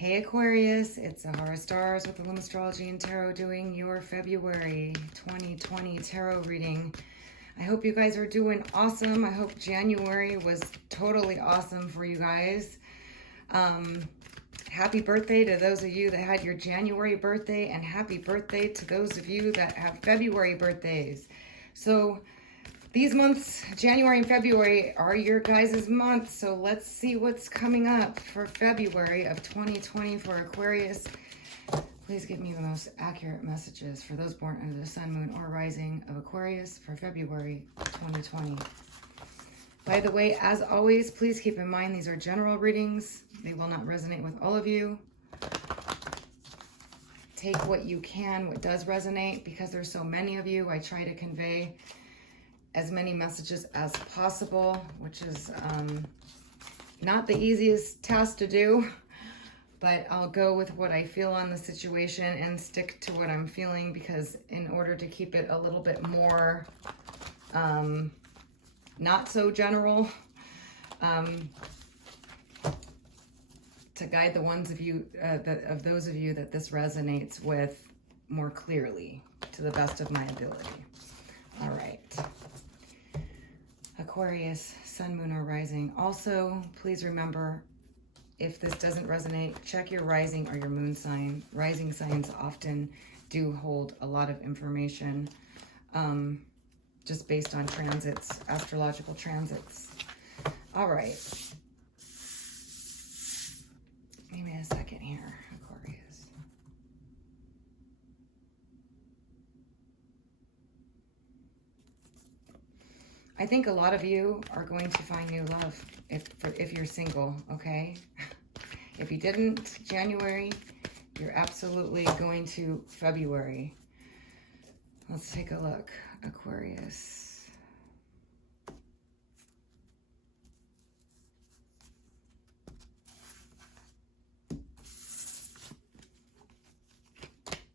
Hey Aquarius, it's Zahara Stars with the Lumen Astrology and Tarot doing your February 2020 tarot reading. I hope you guys are doing awesome. I hope January was totally awesome for you guys. Happy birthday to those of you that had your January birthday, and happy birthday to those of you that have February birthdays. So these months, January and February, are your guys' months. So let's see what's coming up for February of 2020 for Aquarius. Please give me the most accurate messages for those born under the sun, moon, or rising of Aquarius for February 2020. By the way, as always, please keep in mind these are general readings. They will not resonate with all of you. Take what you can, what does resonate, because there's so many of you. I try to convey as many messages as possible, which is not the easiest task to do, but I'll go with what I feel on the situation and stick to what I'm feeling, because in order to keep it a little bit more not so general, to guide the ones of you of those of you that this resonates with more clearly to the best of my ability. All right. Aquarius, sun, moon, or rising. Also, please remember, if this doesn't resonate, check your rising or your moon sign. Rising signs often do hold a lot of information just based on transits, astrological transits. All right. Give me a second here, Aquarius. I think a lot of you are going to find new love if you're single, okay? If you didn't January, you're absolutely going to February. Let's take a look, Aquarius.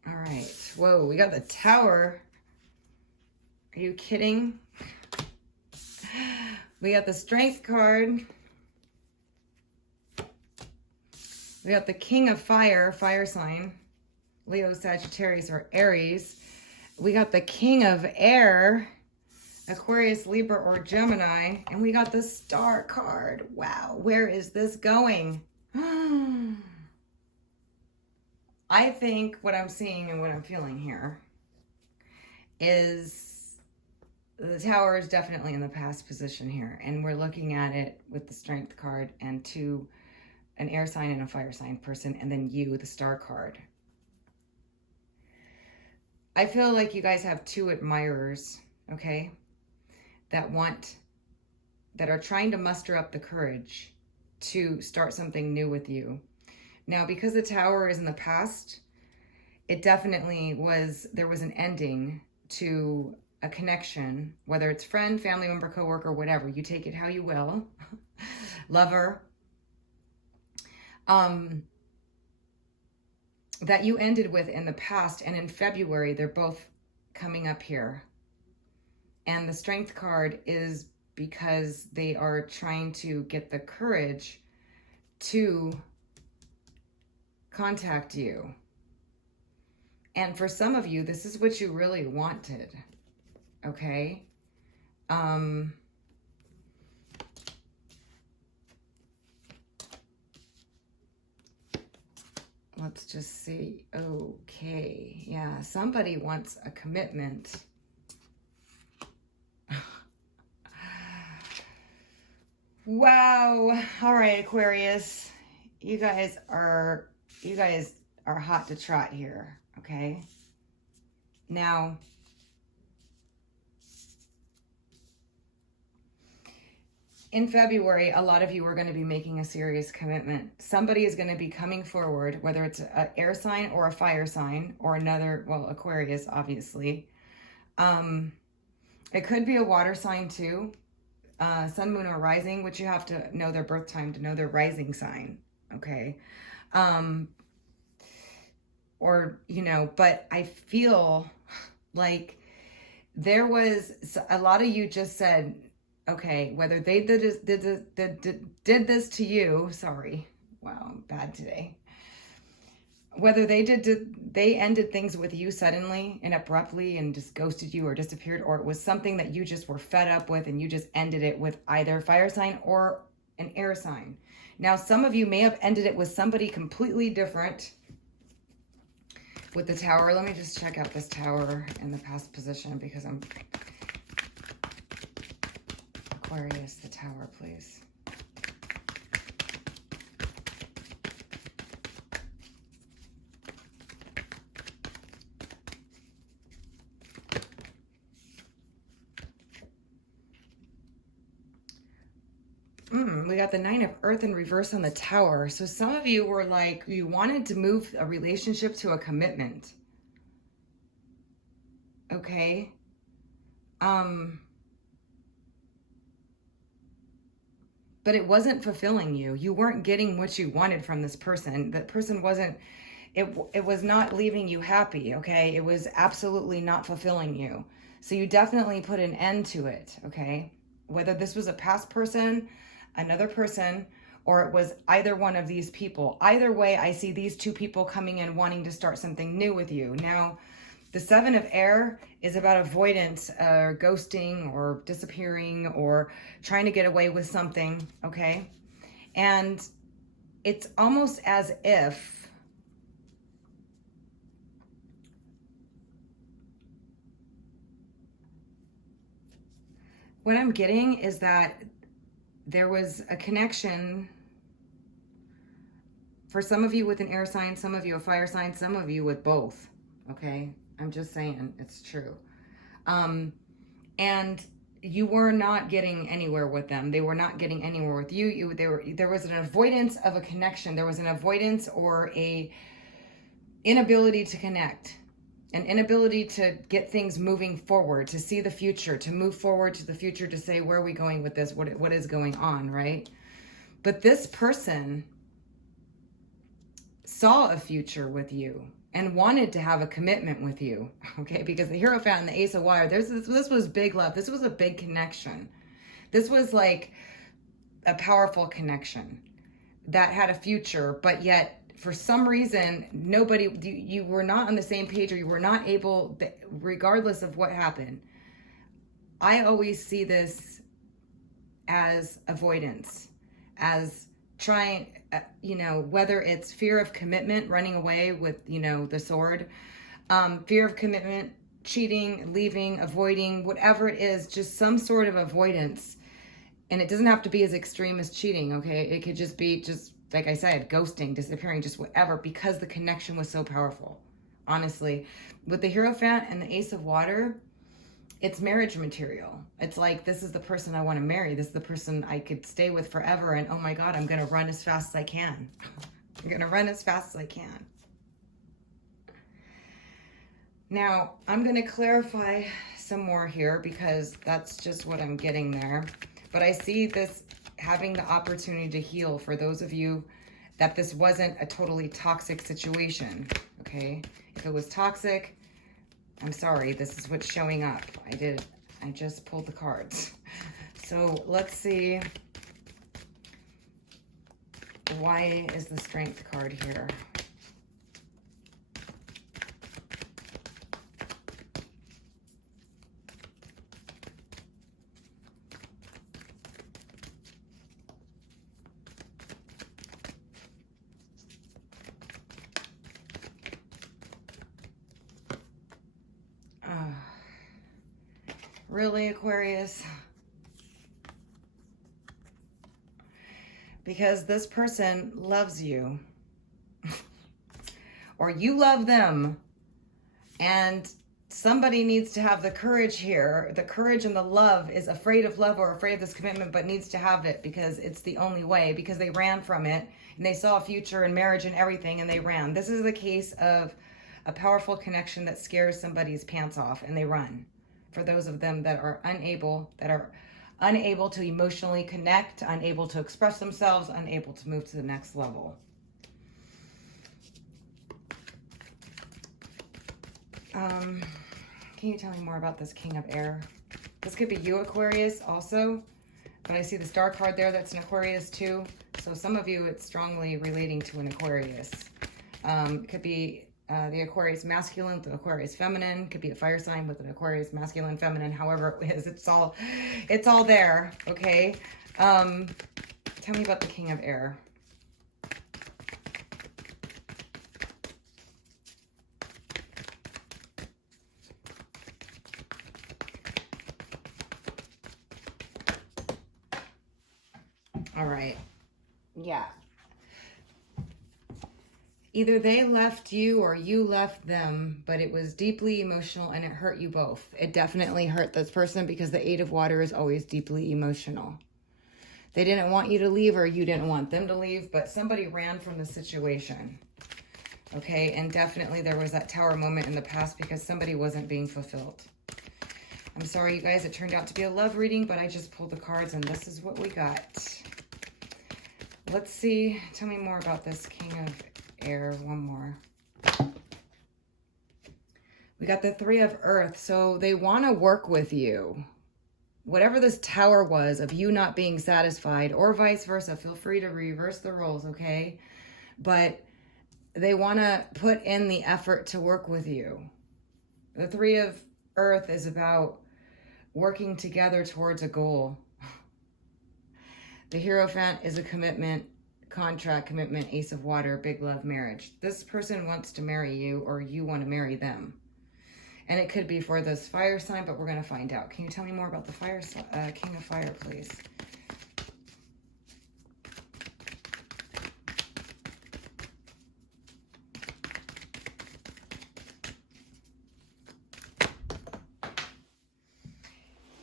All right. Whoa, we got the Tower. Are you kidding? We got the Strength card. We got the King of Fire, fire sign. Leo, Sagittarius, or Aries. We got the King of Air, Aquarius, Libra, or Gemini. And we got the Star card. Wow, where is this going? I think what I'm seeing and what I'm feeling here is the Tower is definitely in the past position here, and we're looking at it with the Strength card and an air sign and a fire sign person, and then you, the Star card. I feel like you guys have two admirers, okay, that are trying to muster up the courage to start something new with you. Now, because the Tower is in the past, it definitely there was an ending to a connection, whether it's friend, family member, coworker, whatever. You take it how you will. Lover. That you ended with in the past, and in February, they're both coming up here. And the Strength card is because they are trying to get the courage to contact you. And for some of you, this is what you really wanted. Okay. Let's just see. Okay. Yeah. Somebody wants a commitment. Wow. All right, Aquarius. You guys are hot to trot here. Okay. Now, in February, a lot of you are going to be making a serious commitment. Somebody is going to be coming forward, whether it's an air sign or a fire sign or another, well, Aquarius, obviously. It could be a water sign too, sun, moon, or rising, which you have to know their birth time to know their rising sign, okay? Or, but I feel like there was a lot of you just said, okay, whether they did this to you, sorry, wow, I'm bad today. whether they ended things with you suddenly and abruptly and just ghosted you or disappeared, or it was something that you just were fed up with and you just ended it with either fire sign or an air sign. Now, some of you may have ended it with somebody completely different. With the Tower, let me just check out this Tower in the past position because I'm... Aquarius, the Tower, please. We got the Nine of Earth in reverse on the Tower. So some of you were like, you wanted to move a relationship to a commitment. Okay. But it wasn't fulfilling you. You weren't getting what you wanted from this person. That person wasn't, it was not leaving you happy, okay? It was absolutely not fulfilling you. So you definitely put an end to it, okay? Whether this was a past person, another person, or it was either one of these people. Either way, I see these two people coming in wanting to start something new with you. Now, the Seven of Air is about avoidance, ghosting or disappearing or trying to get away with something, okay? And it's almost as if what I'm getting is that there was a connection for some of you with an air sign, some of you a fire sign, some of you with both, okay? I'm just saying, it's true. And you were not getting anywhere with them. They were not getting anywhere with you. There was an avoidance of a connection. There was an avoidance or a inability to connect. An inability to get things moving forward, to see the future, to move forward to the future, to say, where are we going with this? What is going on, right? But this person saw a future with you and wanted to have a commitment with you, okay? Because the Hierophant and the Ace of Water, this was big love. This was a big connection. This was like a powerful connection that had a future, but yet for some reason, you were not on the same page, or you were not able, regardless of what happened. I always see this as avoidance, as trying, whether it's fear of commitment, running away with, the sword, fear of commitment, cheating, leaving, avoiding, whatever it is, just some sort of avoidance. And it doesn't have to be as extreme as cheating, okay? It could just be like I said, ghosting, disappearing, just whatever, because the connection was so powerful. Honestly, with the Hierophant and the Ace of Water, it's marriage material. It's like, this is the person I want to marry. This is the person I could stay with forever. And oh my God, I'm going to run as fast as I can. I'm going to run as fast as I can. Now, I'm going to clarify some more here because that's just what I'm getting there. But I see this having the opportunity to heal for those of you that this wasn't a totally toxic situation, okay? If it was toxic, I'm sorry, this is what's showing up. I just pulled the cards. So let's see, why is the Strength card here? Really, Aquarius? Because this person loves you. Or you love them. And somebody needs to have the courage here. The courage and the love is afraid of love or afraid of this commitment, but needs to have it because it's the only way. Because they ran from it. And they saw a future and marriage and everything, and they ran. This is the case of a powerful connection that scares somebody's pants off, and they run. For those of them that are unable to emotionally connect, unable to express themselves, unable to move to the next level. Can you tell me more about this King of Air? This could be you, Aquarius, also. But I see the Star card there. That's an Aquarius, too. So some of you, it's strongly relating to an Aquarius. It could be the Aquarius masculine, the Aquarius feminine. Could be a fire sign with an Aquarius masculine, feminine. However it is, it's all there. Okay. Tell me about the King of Air. All right. Yeah. Either they left you or you left them, but it was deeply emotional and it hurt you both. It definitely hurt this person because the Eight of Water is always deeply emotional. They didn't want you to leave or you didn't want them to leave, but somebody ran from the situation. Okay, and definitely there was that Tower moment in the past because somebody wasn't being fulfilled. I'm sorry, you guys, it turned out to be a love reading, but I just pulled the cards and this is what we got. Let's see. Tell me more about this King of Air. One more. We got the Three of Earth. So they want to work with you. Whatever this Tower was of you not being satisfied or vice versa, feel free to reverse the roles, okay? But they want to put in the effort to work with you. The Three of Earth is about working together towards a goal. The Hierophant is a commitment, contract, commitment, Ace of Water, big love, marriage. This person wants to marry you or you want to marry them. And it could be for this fire sign, but we're going to find out. Can you tell me more about the fire King of Fire, please?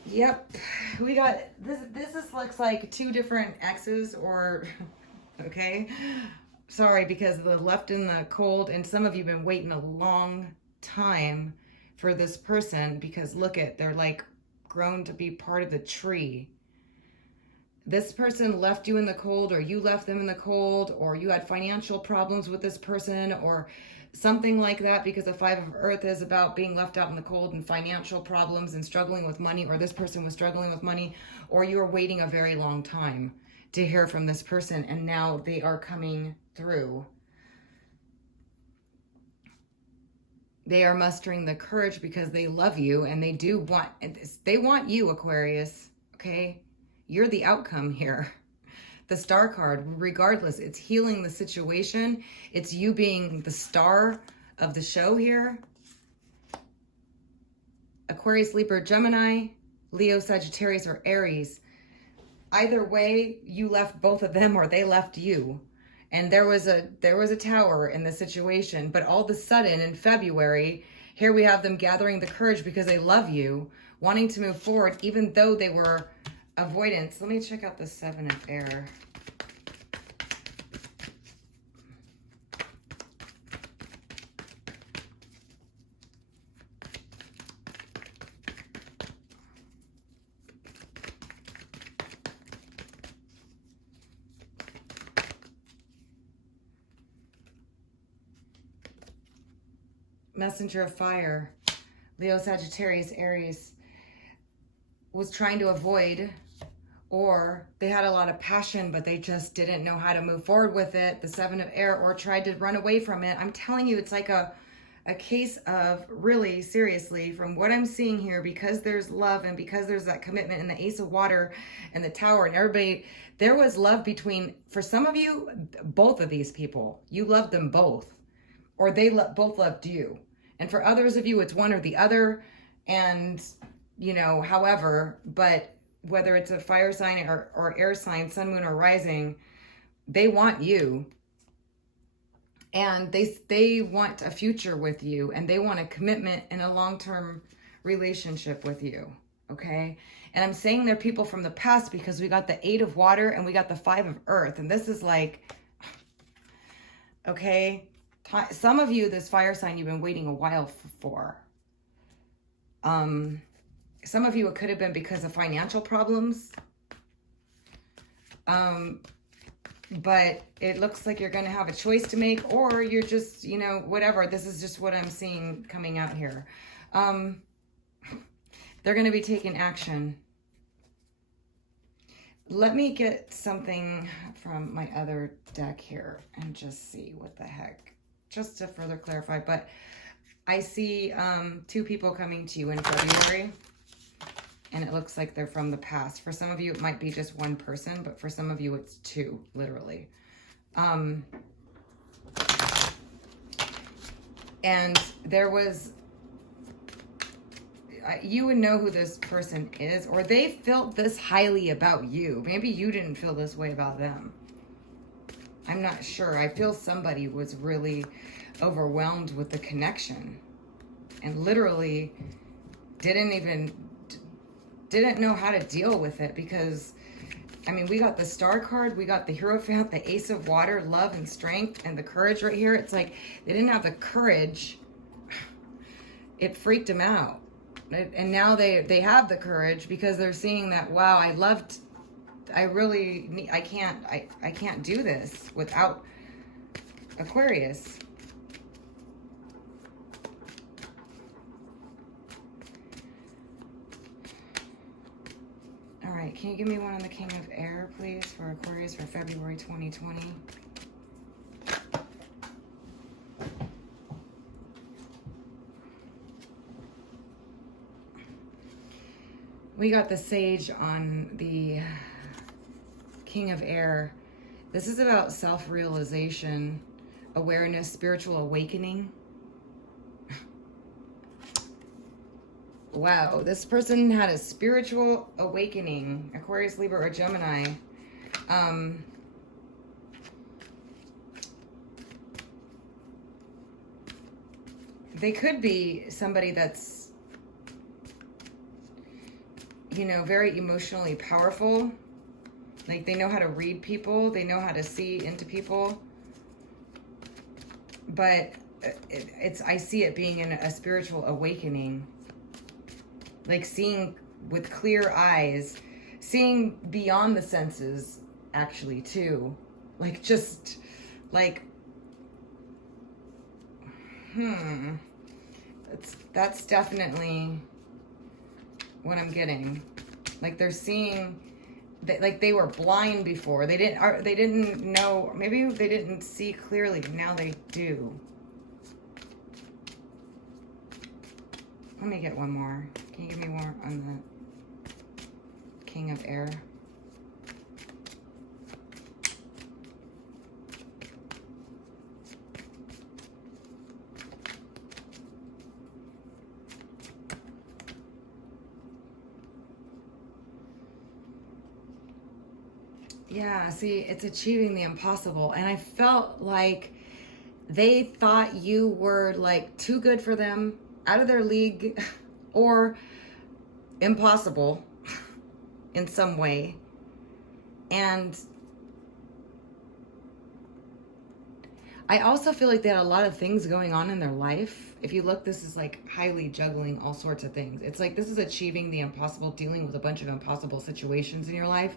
Yep, we got this. Looks like two different X's, or okay. Sorry, because the left in the cold, and some of you have been waiting a long time for this person because look at, they're like grown to be part of the tree. This person left you in the cold, or you left them in the cold, or you had financial problems with this person, or something like that, because the Five of Earth is about being left out in the cold and financial problems and struggling with money, or this person was struggling with money, or you were waiting a very long time to hear from this person and now they are coming through. They are mustering the courage because they love you and they want you, Aquarius, okay? You're the outcome here. The Star card, regardless, it's healing the situation. It's you being the star of the show here. Aquarius, Libra, Gemini, Leo, Sagittarius, or Aries. Either way, you left both of them or they left you. And there was a Tower in the situation, but all of a sudden in February, here we have them gathering the courage because they love you, wanting to move forward, even though they were avoidance. Let me check out the Seven of Air. Messenger of Fire, Leo, Sagittarius, Aries, was trying to avoid, or they had a lot of passion, but they just didn't know how to move forward with it. The Seven of Air, or tried to run away from it. I'm telling you, it's like a case of, really, seriously, from what I'm seeing here, because there's love and because there's that commitment and the Ace of Water and the Tower and everybody, there was love between, for some of you, both of these people. You loved them both, or they both loved you. And for others of you, it's one or the other. And, you know, however, but whether it's a fire sign or air sign, sun, moon, or rising, they want you. And they want a future with you. And they want a commitment and a long-term relationship with you. Okay? And I'm saying they're people from the past because we got the Eight of Water and we got the Five of Earth. And this is like, okay, some of you, this fire sign, you've been waiting a while for. Some of you, it could have been because of financial problems. But it looks like you're going to have a choice to make, or you're just, you know, whatever. This is just what I'm seeing coming out here. They're going to be taking action. Let me get something from my other deck here and just see what the heck. just to further clarify, but I see 2 people coming to you in February, and it looks like they're from the past. For some of you, it might be just one person, but for some of you, it's 2, literally. And there was, you would know who this person is, or they felt this highly about you. Maybe you didn't feel this way about them. I'm not sure. I feel somebody was really overwhelmed with the connection and literally didn't know how to deal with it, because I mean, we got the Star card, we got the Hierophant, the Ace of Water, love and strength, and the courage right here. It's like they didn't have the courage. It freaked them out. And now they have the courage, because they're seeing that, wow, I can't do this without Aquarius. All right, can you give me one on the King of Air, please, for Aquarius for February 2020? We got the Sage on the King of Air. This is about self-realization, awareness, spiritual awakening. Wow, this person had a spiritual awakening. Aquarius, Libra, or Gemini. They could be somebody that's, you know, very emotionally powerful. Like, they know how to read people. They know how to see into people. But I see it being in a spiritual awakening. Like seeing with clear eyes, seeing beyond the senses, actually, too. Like, just, like, that's definitely what I'm getting. Like, they're seeing, like, they were blind before. They didn't know, maybe they didn't see clearly. Now they do. Let me get one more. Can you give me more on the King of Air? Yeah, see, it's achieving the impossible. And I felt like they thought you were like too good for them, out of their league, or impossible in some way. And I also feel like they had a lot of things going on in their life. If you look, this is like highly juggling all sorts of things. It's like this is achieving the impossible, dealing with a bunch of impossible situations in your life.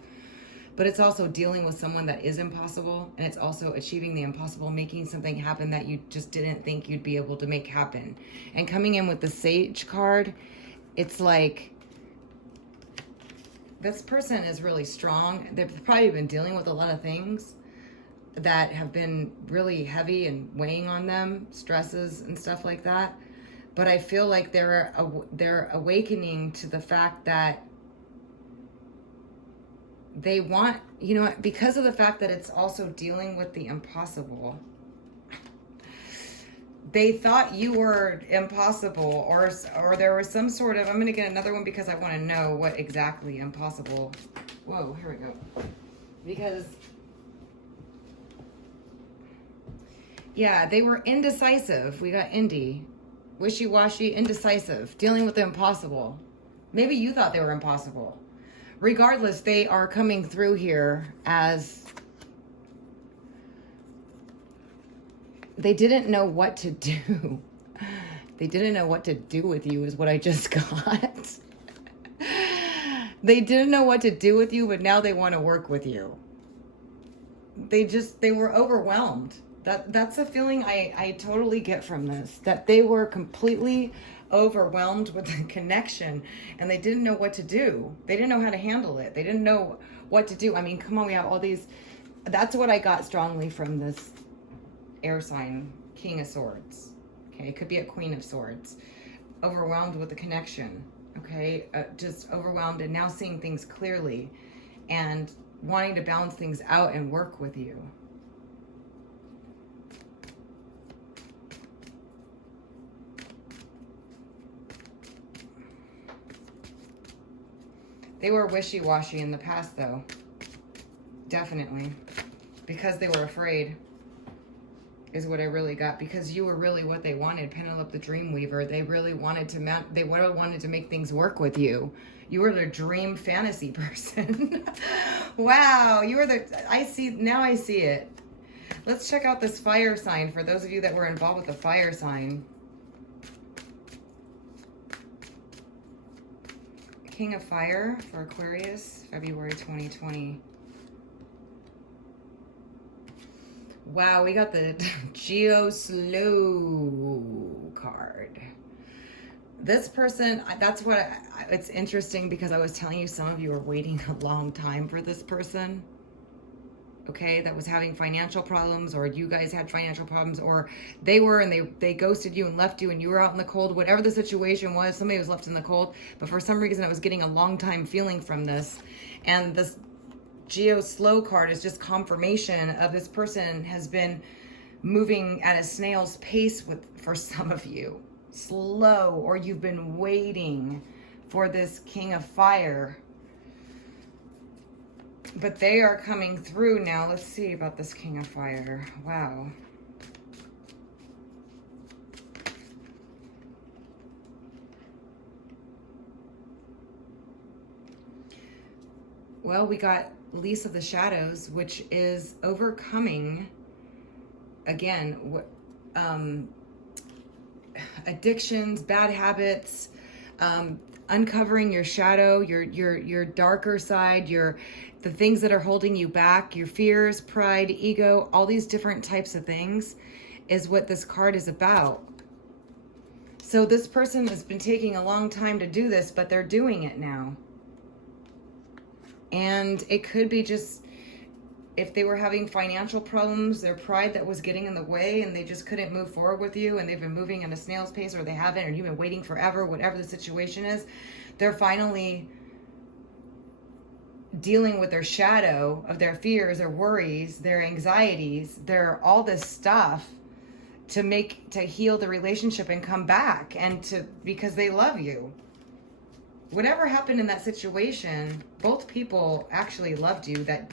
But it's also dealing with someone that is impossible, and it's also achieving the impossible, making something happen that you just didn't think you'd be able to make happen. And coming in with the Sage card, it's like this person is really strong. They've probably been dealing with a lot of things that have been really heavy and weighing on them, stresses and stuff like that. But I feel like they're awakening to the fact that they want, you know, because of the fact that it's also dealing with the impossible. They thought you were impossible, or there was some sort of, I'm going to get another one because I want to know what exactly impossible. Whoa, here we go. Because, yeah, they were indecisive. We got indie, wishy-washy, indecisive, dealing with the impossible. Maybe you thought they were impossible. Regardless, they are coming through here as they didn't know what to do. They didn't know what to do with you is what I just got. They didn't know what to do with you, but now they want to work with you. They were overwhelmed. That's a feeling I totally get from this, that they were completely overwhelmed with the connection, and they didn't know what to do. They didn't know how to handle it. They didn't know what to do. I mean, come on, we have all these. That's what I got strongly from this air sign King of Swords. Okay, it could be a Queen of Swords. Overwhelmed with the connection. Okay, just overwhelmed and now seeing things clearly and wanting to balance things out and work with you. They were wishy-washy in the past, though. Definitely. Because they were afraid is what I really got. Because you were really what they wanted. Penelope the Dreamweaver. They really wanted to wanted to make things work with you. You were their dream fantasy person. Wow. You were now I see it. Let's check out this fire sign for those of you that were involved with the fire sign. King of Fire for Aquarius, February 2020. Wow, we got the Geo Slow card. This person, that's what, it's interesting because I was telling you some of you are waiting a long time for this person. Okay, that was having financial problems, or you guys had financial problems, or they were and they ghosted you and left you and you were out in the cold. Whatever the situation was, somebody was left in the cold, but for some reason I was getting a long time feeling from this. And this Geo Slow card is just confirmation of this person has been moving at a snail's pace for some of you. Slow, or you've been waiting for this King of Fire. But they are coming through now. Let's see about this King of Fire. Wow. Well, we got Lease of the Shadows, which is overcoming, again, addictions, bad habits, uncovering your shadow, your darker side, the things that are holding you back, your fears, pride, ego, all these different types of things is what this card is about. So this person has been taking a long time to do this, but they're doing it now. And it could be just if they were having financial problems, their pride that was getting in the way and they just couldn't move forward with you, and they've been moving at a snail's pace, or they haven't, or you've been waiting forever, whatever the situation is, they're finally dealing with their shadow of their fears, their worries, their anxieties, all this stuff to heal the relationship and come back, and because they love you. Whatever happened in that situation, both people actually loved you that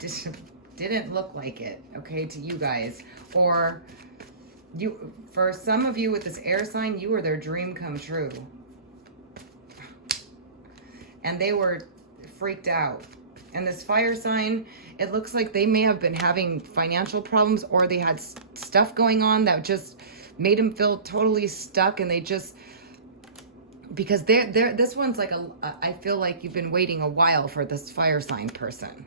didn't look like it, okay, to you guys. Or for some of you with this air sign, you were their dream come true. And they were freaked out. And this fire sign, it looks like they may have been having financial problems, or they had stuff going on that just made them feel totally stuck, and they just, because this one's like I feel like you've been waiting a while for this fire sign person.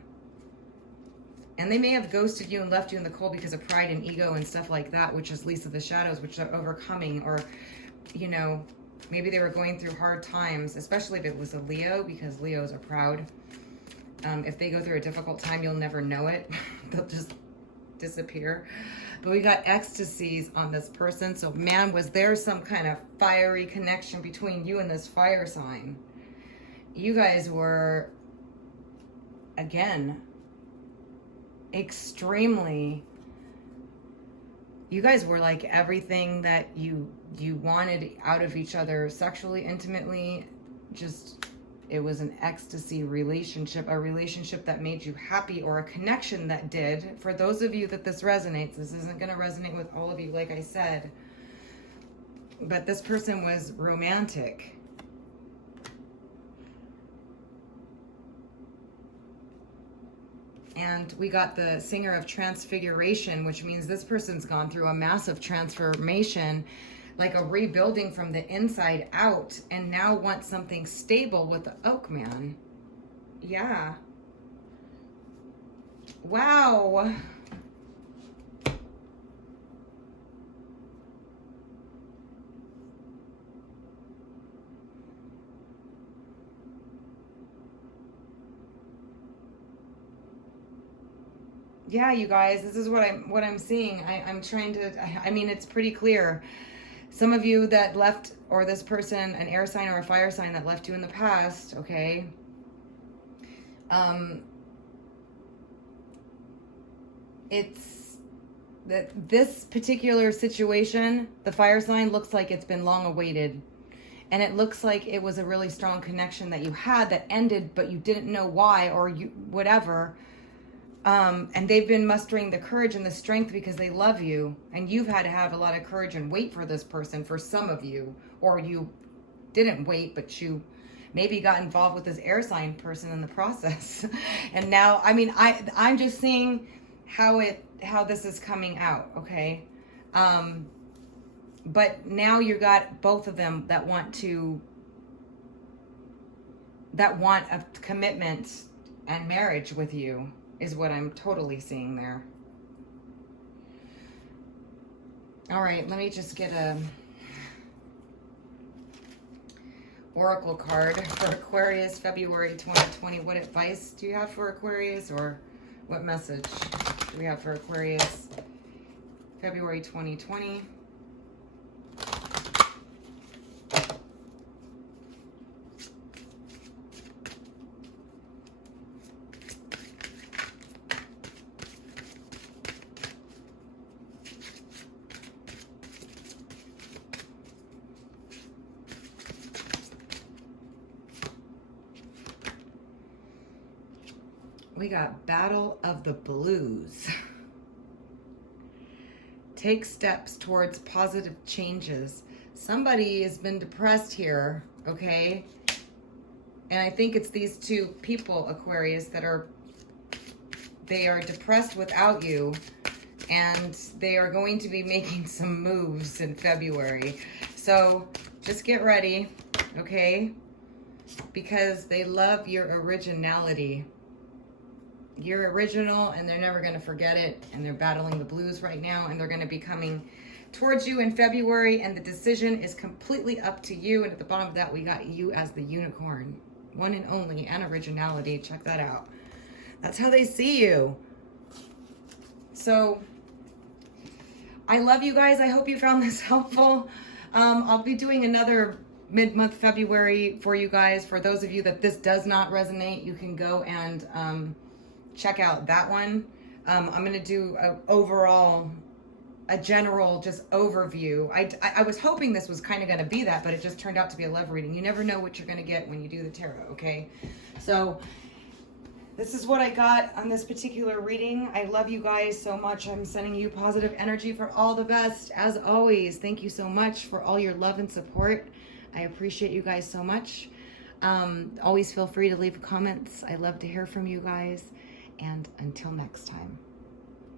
And they may have ghosted you and left you in the cold because of pride and ego and stuff like that, which is Lease of the Shadows, which they're overcoming. Or, maybe they were going through hard times, especially if it was a Leo, because Leos are proud. If they go through a difficult time, you'll never know it. They'll just disappear. But we got ecstasies on this person. So, man, was there some kind of fiery connection between you and this fire sign? You guys were, again, extremely, you guys were like everything that you wanted out of each other sexually, intimately. Just, it was an ecstasy relationship, a relationship that made you happy, or a connection that did. For those of you that this resonates, this isn't going to resonate with all of you, like I said, but this person was romantic. And we got the Singer of Transfiguration, which means this person's gone through a massive transformation, like a rebuilding from the inside out, and now wants something stable with the Oak Man. Yeah. Wow. Yeah, you guys, this is what I'm seeing. I'm trying to, I mean, it's pretty clear. Some of you that left, or this person, an air sign or a fire sign that left you in the past, okay? It's that this particular situation, the fire sign, looks like it's been long awaited. And it looks like it was a really strong connection that you had that ended, but you didn't know why, or you whatever. And they've been mustering the courage and the strength because they love you. And you've had to have a lot of courage and wait for this person, for some of you. Or you didn't wait, but you maybe got involved with this air sign person in the process. And now, I mean, I'm just seeing how this is coming out, okay? But now you got both of them that want a commitment and marriage with you, is what I'm totally seeing there. All right, let me just get a oracle card for Aquarius, February 2020. What advice do you have for Aquarius, or what message do we have for Aquarius, February 2020? We got Battle of the Blues. Take steps towards positive changes. Somebody has been depressed here, okay? And I think it's these two people, Aquarius, that they are depressed without you, and they are going to be making some moves in February. So just get ready, okay? Because they love your originality. You're original, and they're never going to forget it, and they're battling the blues right now, and they're going to be coming towards you in February, and the decision is completely up to you. And at the bottom of that, we got you as the unicorn, one and only, and originality. Check that out. That's how they see you. So I love you guys. I hope you found this helpful. I'll be doing another mid-month February for you guys. For those of you that this does not resonate, you can go and check out that one. I'm going to do a general just overview. I was hoping this was kind of going to be that, but it just turned out to be a love reading. You never know what you're going to get when you do the tarot, okay? So this is what I got on this particular reading. I love you guys so much. I'm sending you positive energy for all the best. As always, thank you so much for all your love and support. I appreciate you guys so much. Always feel free to leave comments. I love to hear from you guys. And until next time.